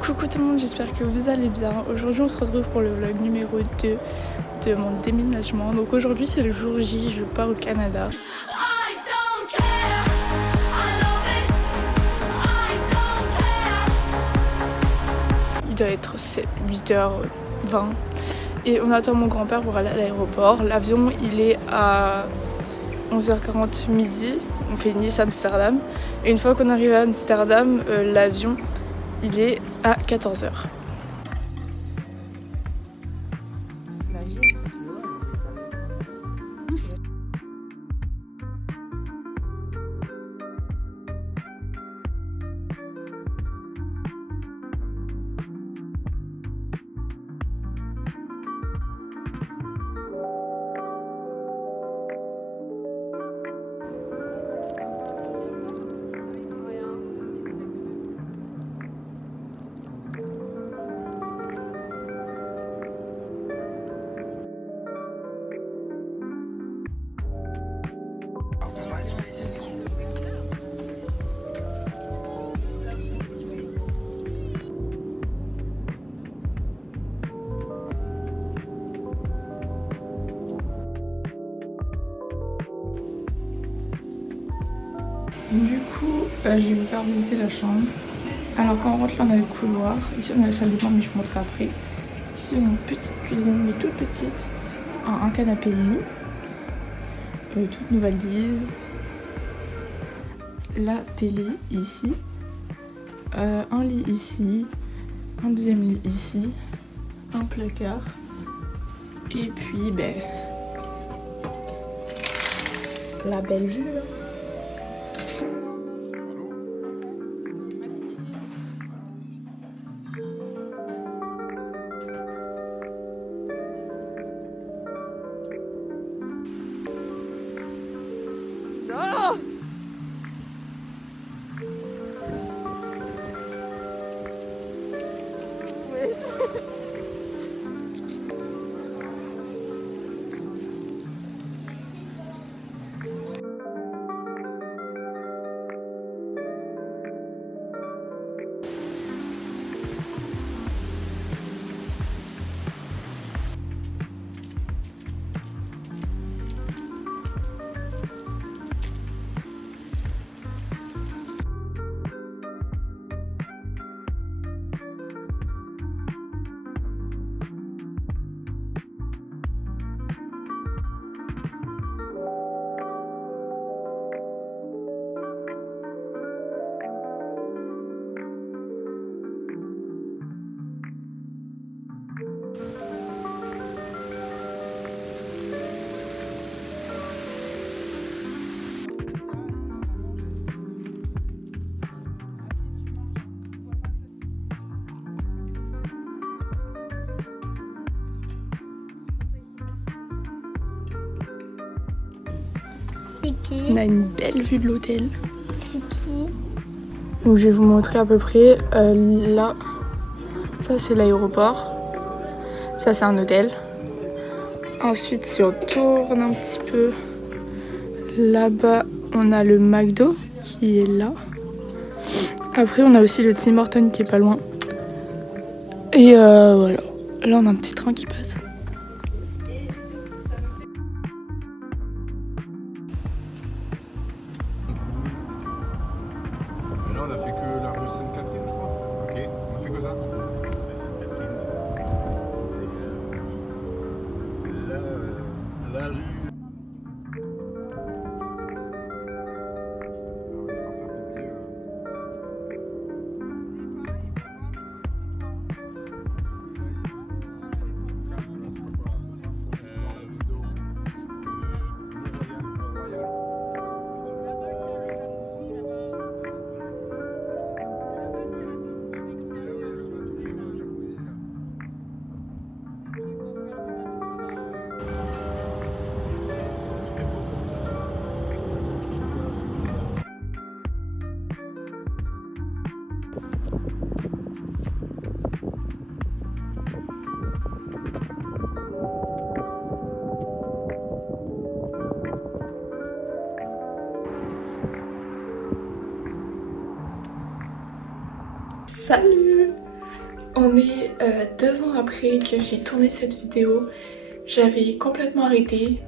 Coucou tout le monde, j'espère que vous allez bien. Aujourd'hui on se retrouve pour le vlog numéro 2 de mon déménagement. Donc aujourd'hui c'est le jour J, je pars au Canada. Il doit être 8h20 et on attend mon grand-père pour aller à l'aéroport. L'avion il est à 11h40 midi, on fait Nice-Amsterdam. Et une fois qu'on arrive à Amsterdam, l'avion il est à 14h. Du coup, je vais vous faire visiter la chambre. Alors quand on rentre là, on a le couloir. Ici on a la salle de bain, mais je vous montrerai après. Ici on a une petite cuisine, mais toute petite. Un canapé lit. Toute nouvelle lise. La télé ici. Un lit ici. Un deuxième lit ici. Un placard. Et puis, la belle vue. Oh! On a une belle vue de l'hôtel. Donc je vais vous montrer à peu près là. Ça c'est l'aéroport. Ça c'est un hôtel. Ensuite si on tourne un petit peu, là-bas on a le McDo qui est là. Après on a aussi le Tim Hortons qui est pas loin. Et voilà. Là on a un petit train qui passe. Là, on a fait que la rue Sainte-Catherine, je crois. Ok, on a fait que ça. Sainte-Catherine, c'est la rue. Salut! On est 2 ans après que j'ai tourné cette vidéo. J'avais complètement arrêté.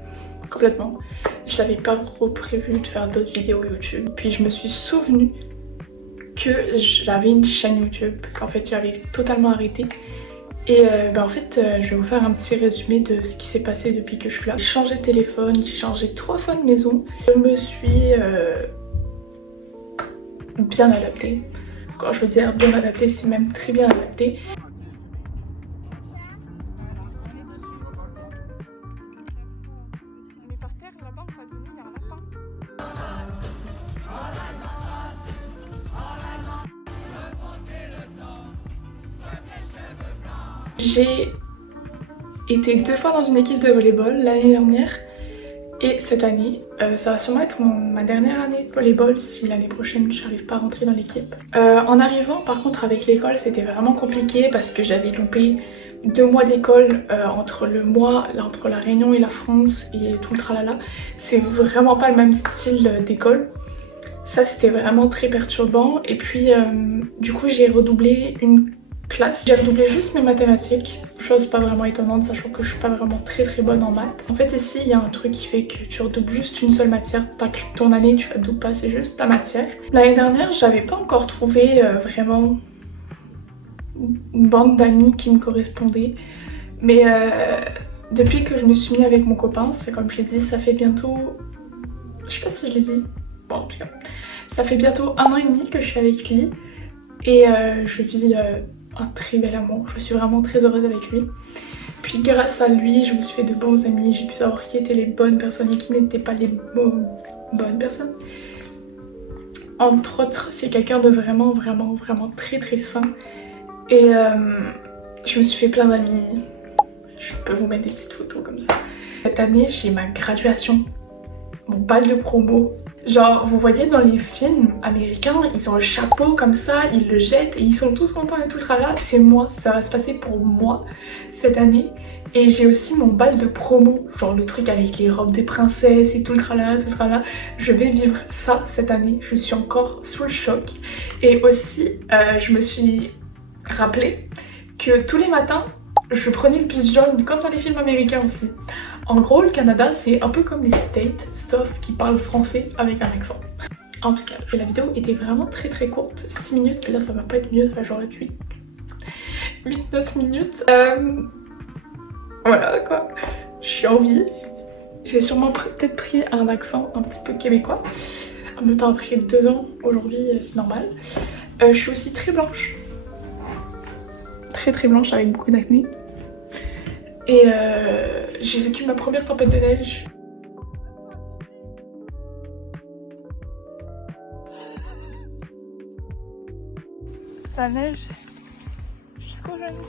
Complètement. Je n'avais pas prévu de faire d'autres vidéos YouTube. Puis je me suis souvenue que j'avais une chaîne YouTube, qu'en fait j'avais totalement arrêté. Et en fait je vais vous faire un petit résumé de ce qui s'est passé depuis que je suis là. J'ai changé de téléphone, j'ai changé 3 fois de maison. Je me suis bien adaptée. Quand je veux dire bien adaptée, c'est même très bien adapté. Mais par terre là-bas en face de nous, il y a un lapin. J'ai été 2 fois dans une équipe de volleyball l'année dernière et cette année. Ça va sûrement être ma dernière année de volleyball si l'année prochaine j'arrive pas à rentrer dans l'équipe. En arrivant par contre avec l'école c'était vraiment compliqué parce que j'avais loupé 2 mois d'école entre la Réunion et la France et tout le tralala. C'est vraiment pas le même style d'école. Ça c'était vraiment très perturbant et puis du coup j'ai redoublé une classe. J'ai redoublé juste mes mathématiques, chose pas vraiment étonnante sachant que je suis pas vraiment très bonne en maths. En fait ici il y a un truc qui fait que tu redoubles juste une seule matière, ton année tu la doubles pas, c'est juste ta matière. L'année dernière j'avais pas encore trouvé vraiment une bande d'amis qui me correspondait, mais depuis que je me suis mis avec mon copain, c'est comme je l'ai dit, ça fait bientôt, je sais pas si je l'ai dit, bon en tout cas, ça fait bientôt 1 an et demi que je suis avec lui et je vis un très bel amour, je suis vraiment très heureuse avec lui. Puis grâce à lui, je me suis fait de bons amis, j'ai pu savoir qui étaient les bonnes personnes et qui n'étaient pas les bonnes personnes. Entre autres, c'est quelqu'un de vraiment très sain. Et je me suis fait plein d'amis, je peux vous mettre des petites photos comme ça. Cette année, j'ai ma graduation, mon bal de promo. Genre, vous voyez dans les films américains, ils ont le chapeau comme ça, ils le jettent et ils sont tous contents et tout le tralala. C'est moi, ça va se passer pour moi cette année. Et j'ai aussi mon bal de promo, genre le truc avec les robes des princesses et tout le tralala, tout le tralala. Je vais vivre ça cette année, je suis encore sous le choc. Et aussi, je me suis rappelé que tous les matins, je prenais le bus jaune, comme dans les films américains aussi. En gros, le Canada, c'est un peu comme les States, sauf qui parlent français avec un accent. En tout cas, la vidéo était vraiment très courte, 6 minutes, et là ça va pas être mieux, ça va genre être 8-9 minutes. Voilà quoi, je suis en vie. J'ai sûrement peut-être pris un accent un petit peu québécois. En même temps, après 2 ans, aujourd'hui, c'est normal. Je suis aussi très blanche. Très blanche avec beaucoup d'acné. Et j'ai vécu ma première tempête de neige. Ça neige jusqu'au genou.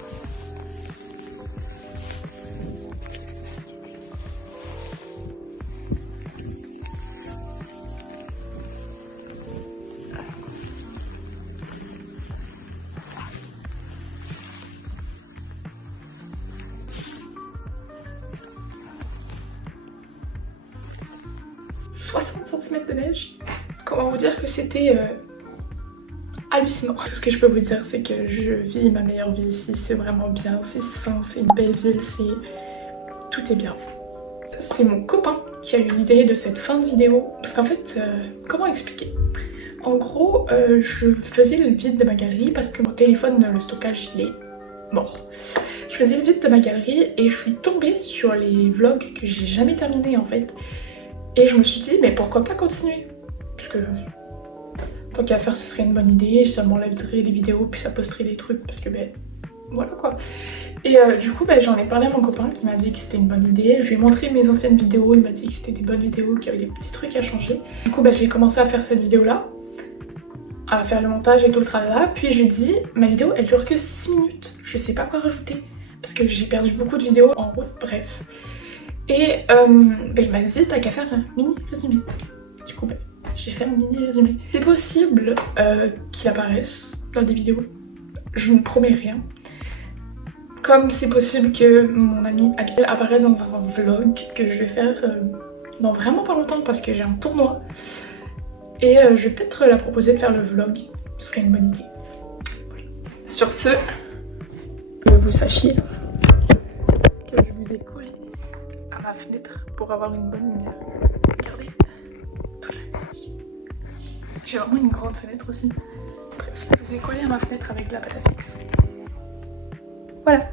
De neige. Comment vous dire que c'était hallucinant. Tout ce que je peux vous dire c'est que je vis ma meilleure vie ici, c'est vraiment bien, c'est sain, c'est une belle ville, tout est bien. C'est mon copain qui a eu l'idée de cette fin de vidéo parce qu'en fait, comment expliquer? En gros, je faisais le vide de ma galerie parce que mon téléphone, le stockage il est mort. Je faisais le vide de ma galerie et je suis tombée sur les vlogs que j'ai jamais terminés en fait. Et je me suis dit, mais pourquoi pas continuer? Parce que tant qu'à faire, ce serait une bonne idée. Ça m'enlèverait des vidéos, puis ça posterait des trucs, parce que ben voilà quoi. Et du coup, ben, j'en ai parlé à mon copain qui m'a dit que c'était une bonne idée. Je lui ai montré mes anciennes vidéos, il m'a dit que c'était des bonnes vidéos, qu'il y avait des petits trucs à changer. Du coup, ben, j'ai commencé à faire cette vidéo-là, à faire le montage et tout le tralala. Puis je lui ai dit, ma vidéo, elle dure que 6 minutes. Je sais pas quoi rajouter, parce que j'ai perdu beaucoup de vidéos en route, bref. Et il m'a dit t'as qu'à faire un mini résumé. Du coup j'ai fait un mini résumé. C'est possible qu'il apparaisse dans des vidéos, je ne promets rien. Comme c'est possible que mon ami Abiel apparaisse dans un vlog que je vais faire dans vraiment pas longtemps parce que j'ai un tournoi. Et je vais peut-être la proposer de faire le vlog, ce serait une bonne idée. Voilà. Sur ce, vous sachiez que je vous ai collé à ma fenêtre pour avoir une bonne lumière. Regardez. J'ai vraiment une grande fenêtre aussi. Bref, je vous ai collé à ma fenêtre avec de la pâte à fixe. Voilà.